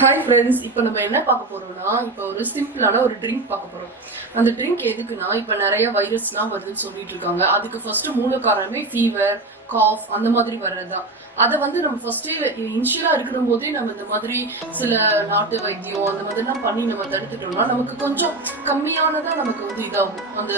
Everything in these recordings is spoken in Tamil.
ஹாய் ஃப்ரெண்ட்ஸ், இப்போ நம்ம என்ன பார்க்க போறோம்னா, இப்போ ஒரு சிம்பிளான ஒரு ட்ரிங்க் பார்க்க போறோம். அந்த ட்ரிங்க் எதுக்குன்னா, இப்போ நிறைய வைரஸ்லாம் வருதுன்னு சொல்லிட்டு இருக்காங்க. அதுக்கு ஃபர்ஸ்ட் மூல காரணமே ஃபீவர், காஃப் அந்த மாதிரி வர்றதுதான். அதை நம்ம ஃபர்ஸ்டே இனிஷியலா இருக்கிற போதே நம்ம இந்த மாதிரி சில நாட்டு வைத்தியம் அந்த மாதிரிலாம் பண்ணி நம்ம தடுத்துட்டோம்னா நமக்கு கொஞ்சம் கம்மியானதா நமக்கு இதாகும். அந்த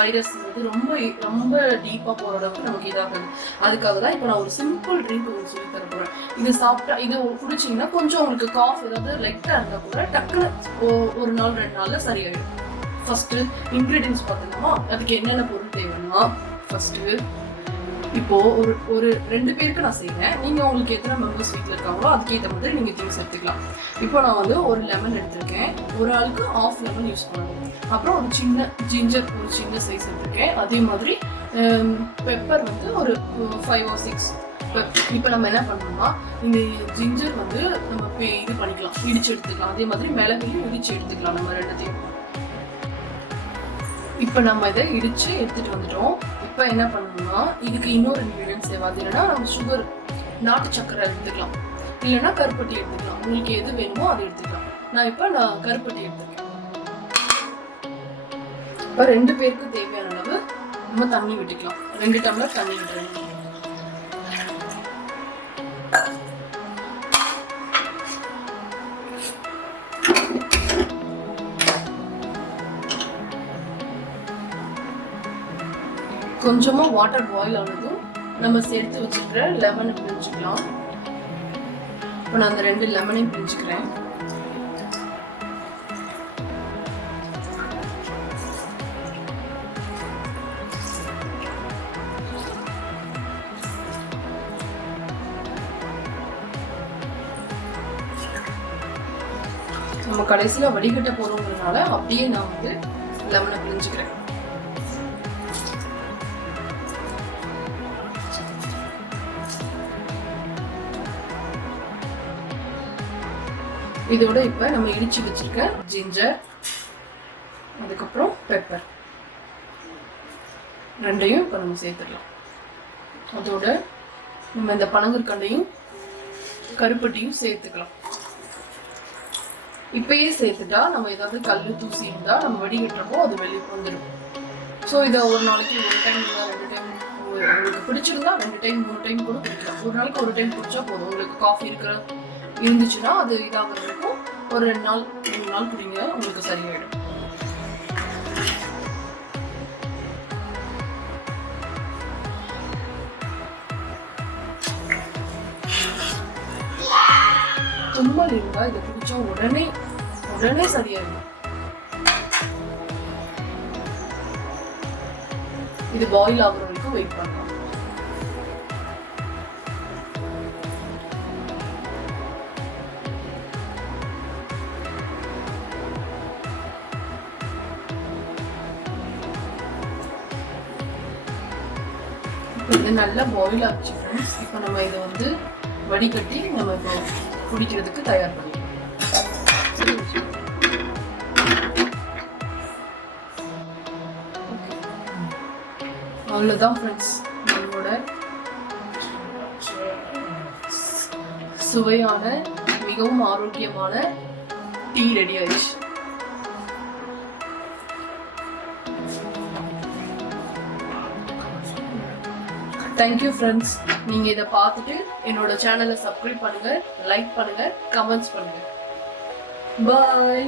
வைரஸ் ரொம்ப ரொம்ப டீப்பா போற அளவுக்கு நமக்கு இதாகுது. அதுக்காக தான் இப்போ நான் ஒரு சிம்பிள் ட்ரிங்க் உங்களுக்கு சொல்லி தர போறேன். இது சாப்பிட்டா இது குடிச்சிங்கன்னா கொஞ்சம் உங்களுக்கு காஃப் ஏதாவது லைட்டா இருந்தா கூட டக்குன்னு ஒரு நாள் 2 நாள்ல சரியாயிடும். ஃபர்ஸ்ட் இன்கிரீடியன்ஸ் பார்த்தோம்னா அதுக்கு என்னென்ன பொருள் தேவைன்னா, ஃபர்ஸ்ட் இப்போ ஒரு 2 பேருக்கு நான் செய்வேன். நீங்க உங்களுக்கு எத்தனை மெம்பர்ஸ் வீட்டில் இருக்காங்களோ அதுக்கேற்ற மாதிரி நீங்க திங்ஸ் எடுத்துக்கலாம். இப்போ நான் ஒரு லெமன் எடுத்திருக்கேன். ஒரு ஆளுக்கு 1/2 லெமன் யூஸ் பண்ணணும். அப்புறம் ஒரு சின்ன ஜிஞ்சர் ஒரு சின்ன சைஸ் எடுத்திருக்கேன். அதே மாதிரி பெப்பர் ஒரு 5 or 6. இப்போ நம்ம என்ன பண்ணோம்னா, இந்த ஜிஞ்சர் நம்ம இது பண்ணிக்கலாம், இடிச்சு எடுத்துக்கலாம். அதே மாதிரி மிளகையும் இடிச்சு எடுத்துக்கலாம். நம்ம ரெண்டுத்தையும் இப்போ நம்ம இதை இடிச்சு எடுத்துட்டு வந்துட்டோம். இப்போ என்ன பண்ணணும்னா, இதுக்கு இன்னொரு இன்கிரீடியன்ஸ் தேவை. அது என்னன்னா, நம்ம சுகர் நாட்டு சக்கரை எடுத்துக்கலாம், இல்லைன்னா கருப்பட்டி எடுத்துக்கலாம். உங்களுக்கு எது வேணுமோ அதை எடுத்துக்கலாம். நான் கருப்பட்டி எடுத்துக்கேன். இப்போ 2 பேருக்கு தேவையான அளவு நம்ம தண்ணி விட்டுக்கலாம். 2 டம்ளர் தண்ணி விட்டுறேன். கொஞ்சமா வாட்டர் பாயில் ஆனதும் நம்ம சேர்த்து வச்சுக்கிற லெமனை பிழிஞ்சுக்கலாம். இப்போ நான் அந்த 2 லெமனையும் பிழிஞ்சுக்கிறேன். நம்ம கடைசியில வடிகட்ட போறோங்கிறதுனால அப்படியே நான் லெமனை பிழிஞ்சுக்கிறேன். இதோட இப்ப நம்ம இடிச்சு வச்சிருக்க ஜிஞ்சர், அதுக்கப்புறம் பெப்பர் ரெண்டையும் இப்ப நம்ம சேர்த்துடலாம். அதோட நம்ம இந்த பனங்கற்கண்டையும் கருப்பட்டியும் சேர்த்துக்கலாம். இப்பயே சேர்த்துட்டா நம்ம ஏதாவது கல்லு தூசி இருந்தா நம்ம வடிகட்டுறப்போ அது வெளியே வந்துடும். ஸோ இதை ஒரு நாளைக்கு 1 டைம் இல்லை 2 டைம், உங்களுக்கு பிடிச்சிருந்தா 2 டைம் 3 டைம் கூட குடிக்கலாம். ஒரு நாளைக்கு 1 டைம் குடிச்சா போதும். உங்களுக்கு காஃபி இருந்துச்சுன்னா அது இதாக இருக்கும். ஒரு 2 நாள் 3 நாள் குடிங்க, உங்களுக்கு சரியாயிடும். தும்மல் இருந்தா இதை குடிச்சா உடனே சரியாயிடும். இது பாயில் ஆகுற வரைக்கும் வெயிட் பண்ணலாம். இது நல்லா பாயில் ஆச்சு ஃப்ரெண்ட்ஸ். இப்போ நம்ம இதை வடிகட்டி நம்ம இப்போ குடிக்கிறதுக்கு தயார் பண்ணிக்கலாம். அவ்வளோதான் ஃப்ரெண்ட்ஸ், நம்மளோட சுவையான மிகவும் ஆரோக்கியமான டீ ரெடி ஆயிடுச்சு. Thank you friends. நீங்கள் இதை பார்த்துட்டு என்னோட சேனலை சப்ஸ்கிரைப் பண்ணுங்கள், லைக் பண்ணுங்கள், கமெண்ட்ஸ் பண்ணுங்கள். பாய்.